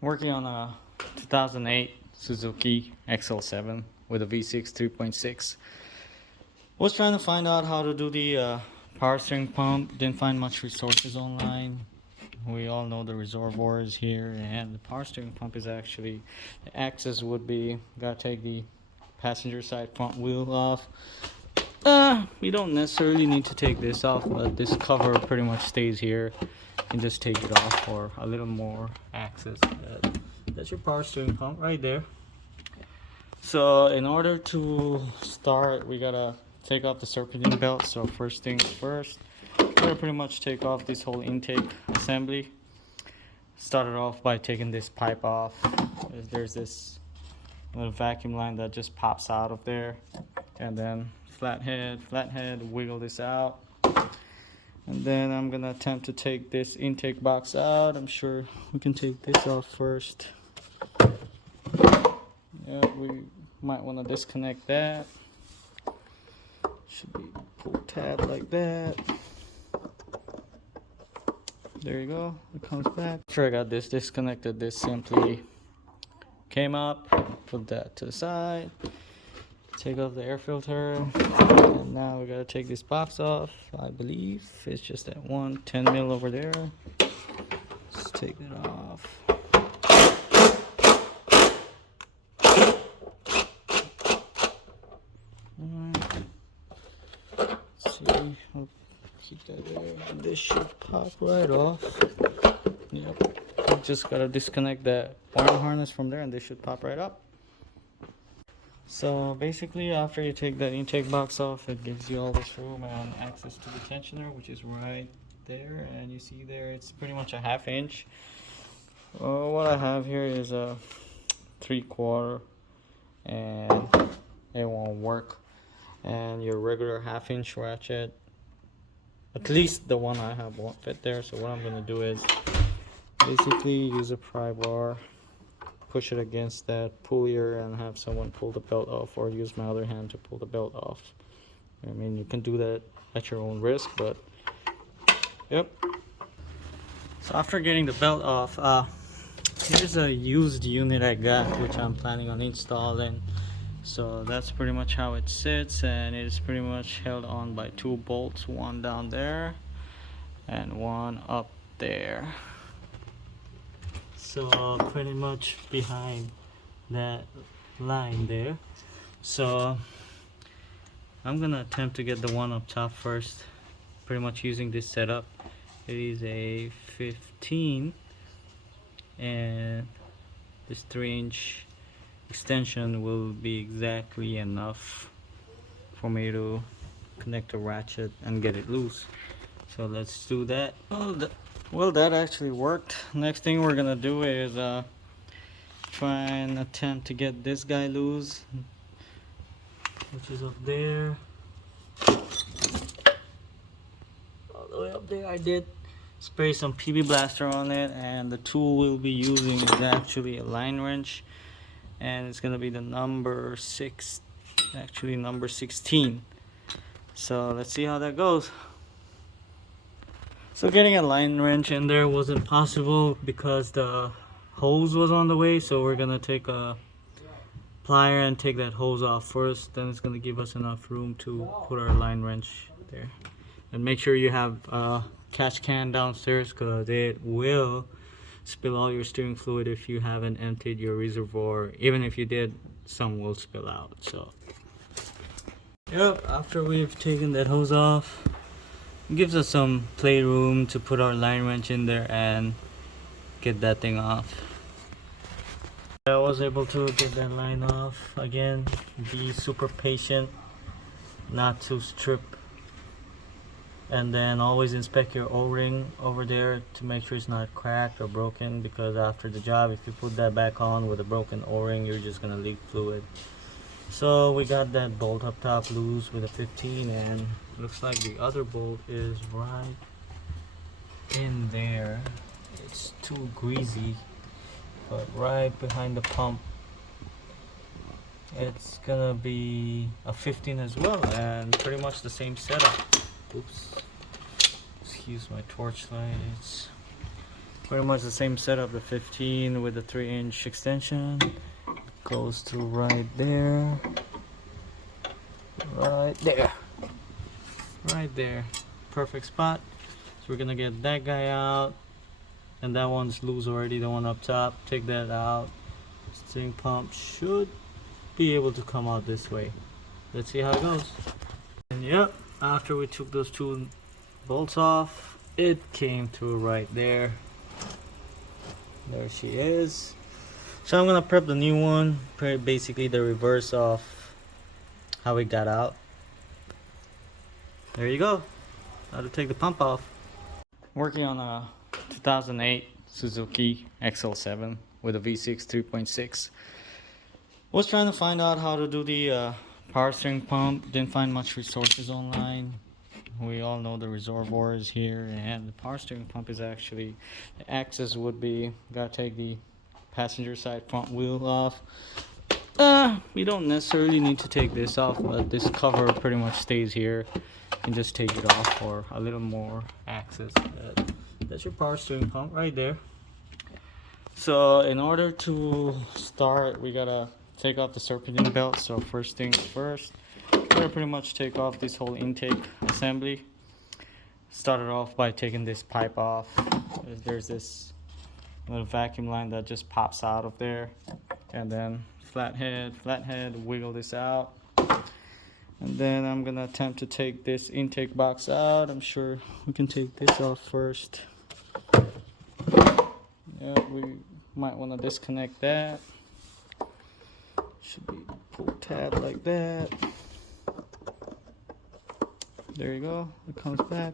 working on a 2008 Suzuki XL7 with a V6 3.6. Was trying to find out how to do the power steering pump. Didn't find much resources online. We all know the reservoir is here, and the power steering pump is actually, the axis would be, gotta take the passenger side front wheel off. You don't necessarily need to take this off, but this cover pretty much stays here. You can just take it off for a little more access. That's your power steering pump right there. So in order to start, we gotta take off the serpentine belt. So first things first, we're gonna pretty much take off this whole intake assembly. Started off by taking this pipe off. There's this little vacuum line that just pops out of there, and then flathead, wiggle this out. And then I'm gonna attempt to take this intake box out. I'm sure we can take this off first. Yeah, we might want to disconnect that. Should be pull tab like that. There you go, it comes back. After I got this disconnected, this simply came up, put that to the side, take off the air filter, and now we gotta take this box off. I believe it's just that one 10 mil over there. Let's take it off. Let's see, I'll keep that there. And this should pop right off. Yep, you just gotta disconnect that wiring harness from there, and this should pop right up. So basically, after you take that intake box off, it gives you all this room and access to the tensioner, which is right there. And you see there, it's pretty much a 1/2 inch. What I have here is a 3/4, and it won't work. And your regular 1/2 inch ratchet, at least the one I have, won't fit there. So what I'm gonna do is basically use a pry bar, push it against that pulley and have someone pull the belt off, or use my other hand to pull the belt off. I mean, you can do that at your own risk, but yep. So after getting the belt off, here's a used unit I got, which I'm planning on installing. So that's pretty much how it sits, and it is pretty much held on by 2 bolts, one down there and one up there. So pretty much behind that line there. So I'm gonna attempt to get the one up top first, pretty much using this setup. It is a 15, and this 3-inch extension will be exactly enough for me to connect the ratchet and get it loose. So let's do that. Well, that actually worked. Next thing we're gonna do is try and attempt to get this guy loose, which is up there. All the way up there. I did spray some PB Blaster on it, and the tool we'll be using is actually a line wrench, and it's gonna be the number 6, actually number 16. So let's see how that goes. So getting a line wrench in there wasn't possible because the hose was on the way. So we're gonna take a plier and take that hose off first. Then it's gonna give us enough room to put our line wrench there. And make sure you have a catch can downstairs, because it will spill all your steering fluid if you haven't emptied your reservoir. Even if you did, some will spill out. So yep, after we've taken that hose off, it gives us some playroom to put our line wrench in there and get that thing off. I was able to get that line off. Again, be super patient not to strip, and then always inspect your O-ring over there to make sure it's not cracked or broken, because after the job, if you put that back on with a broken O-ring, you're just gonna leak fluid. So we got that bolt up top loose with a 15, and looks like the other bolt is right in there. It's too greasy, but right behind the pump, it's gonna be a 15 as well, and pretty much the same setup. Oops, excuse my torchlight. It's Pretty much the same setup, the 15 with the 3-inch extension. Goes to right there. Right there. Right there. Perfect spot. So we're gonna get that guy out. And that one's loose already, the one up top. Take that out. Steering pump should be able to come out this way. Let's see how it goes. And yep, after we took those 2 bolts off, it came to right there. There she is. So I'm gonna prep the new one, basically the reverse of how it got out. There you go. How to take the pump off. Working on a 2008 Suzuki XL7 with a V6 3.6. Was trying to find out how to do the power steering pump. Didn't find much resources online. We all know the reservoir is here, and the power steering pump is actually, the axis would be, gotta take the passenger side front wheel off. We don't necessarily need to take this off, but this cover pretty much stays here. You can just take it off for a little more access. That's your power steering pump right there. So in order to start, we gotta take off the serpentine belt. So first things first, we're gonna pretty much take off this whole intake assembly. Started off by taking this pipe off. There's this little vacuum line that just pops out of there, and then flathead, wiggle this out. And then I'm gonna attempt to take this intake box out. I'm sure we can take this off first. Yeah, we might want to disconnect that. Should be pull tab like that. There you go. It comes back.